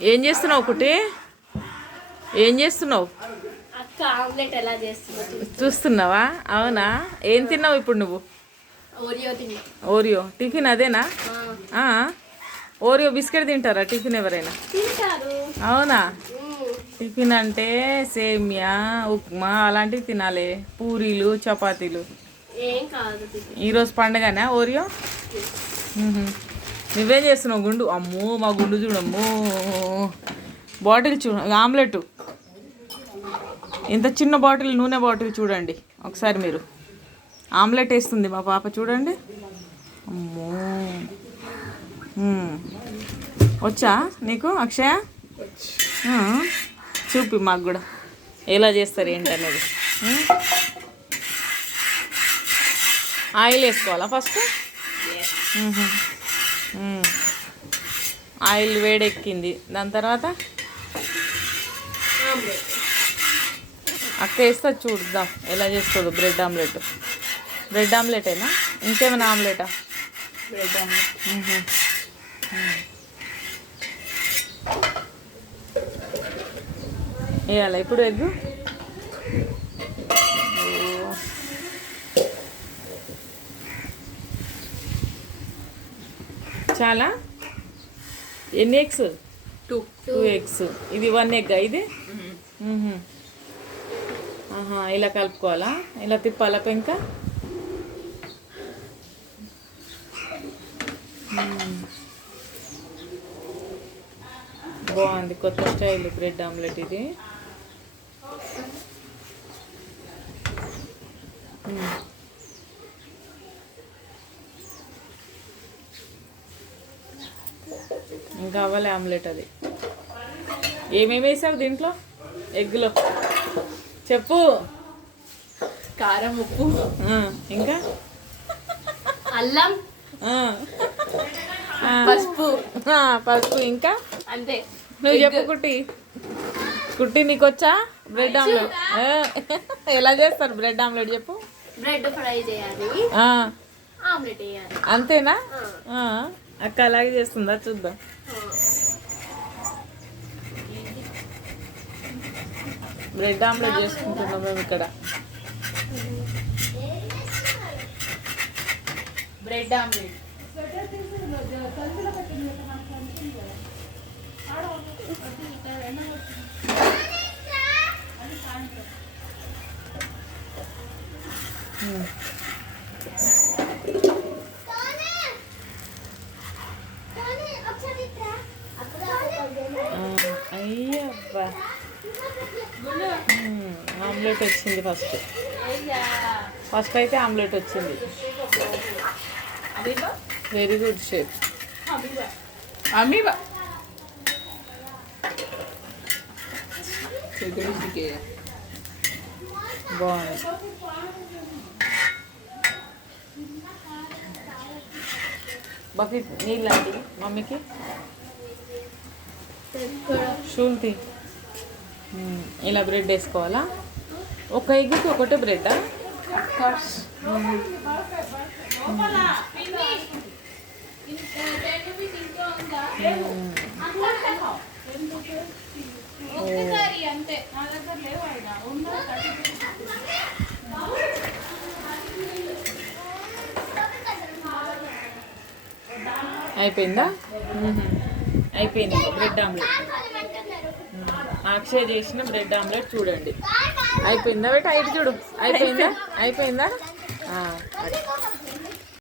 ఏం చేస్తున్నావు ఒకటి ఏం చేస్తున్నావు? అక్క ఆమ్లెట్ ఎలా చేస్తుంది చూస్తున్నావా? అవునా? ఏం తిన్నావు ఇప్పుడు నువ్వు? ఓరియో తిన్నా. ఓరియో. టిఫిన్ అదేనా? ఓరియో బిస్కెట్ తింటారా? టిఫిన్ ఎవరైనా? అవునా. టిఫిన్ అంటే సేమియా ఉప్మా అలాంటివి తినాలి. పూరీలు చపాతీలు. ఏం కాదు తిని ఈరోజు పండగనా ఓరియో. నువ్వేం చేస్తున్నావు గుండు. అమ్మో మా గుండు చూడమ్మో బాటిల్ చూ ఆమ్లెట్. ఇంత చిన్న బాటిల్ నూనె బాటిల్ చూడండి. ఒకసారి మీరు. ఆమ్లెట్ వేస్తుంది మా పాప చూడండి. అమ్మో. మ్మ్. వచ్చా నీకు అక్షయ? చూపి మాకు కూడా. ఎలా చేస్తారు ఏంటనేది. మ్మ్. ఆయిల్ వేసుకోవాలా ఫస్ట్. ఆయిల్ వేడెక్కింది. దాని తర్వాత అక్క వేస్తా చూద్దాం ఎలా చేస్తాడు బ్రెడ్ ఆమ్లెట్. బ్రెడ్ ఆమ్లెటేనా? ఇంకేమైనా ఆమ్లెటా? Bread omelette. వేయాలా ఇప్పుడు ఎగ్గు? చాలా? ఎన్ని ఎగ్స్? Two two eggs. ఇది వన్ ఎగ్ ఇది? ఇలా కలుపుకోవాలా? ఇలా తిప్పాలా పెంక. బాగుంది కొత్త స్టైల్ బ్రెడ్ ఆమ్లెట్ ఇది. ఇంకా అవ్వాలి ఆమ్లెట్ అది. ఏమేమి వేసావు దీంట్లో? ఎగ్లో చెప్పు. కారం ఉప్పు. ఇంకా? అల్లం. పసుపు. పసుపు ఇంకా? అంతే. నువ్వు చెప్పు కుట్టి. కుట్టి నీకు వచ్చా బ్రెడ్ ఆమ్లెట్. ఎలా చేస్తారు బ్రెడ్ ఆమ్లెట్ చెప్పు? బ్రెడ్ ఫ్రై చేయాలి. ఆ, ఆమ్లెట్ వేయాలి. అంతేనా? అక్క అలాగే చేస్తుందా? చూద్దాం. బ్రెడ్ ఆమ్లెట్ చేసుకుంటున్నాం మేము ఇక్కడ. బ్రెడ్ ఆమ్లెట్ అయ్యబ్బా. ఆమ్లెట్ వచ్చింది ఫస్ట్. ఫస్ట్ అయితే ఆమ్లెట్ వచ్చింది. Very good shape amoeba. బాగుంది. బకెట్ నీళ్ళు అండి మమ్మీకి షూల్తి ఇలా బ్రెడ్ వేసుకోవాలా? ఒక ఎగ్కి ఒకటే బ్రెడ్డా అయిపోయిందా. అయిపోయింది బ్రెడ్ ఆమ్లెట్. అక్షయ్ చేసిన బ్రెడ్ ఆమ్లెట్ చూడండి. అయిపోయిందా? బేట అయిపోయి చూడు. అయిపోయిందా? అయిపోయిందా? అది.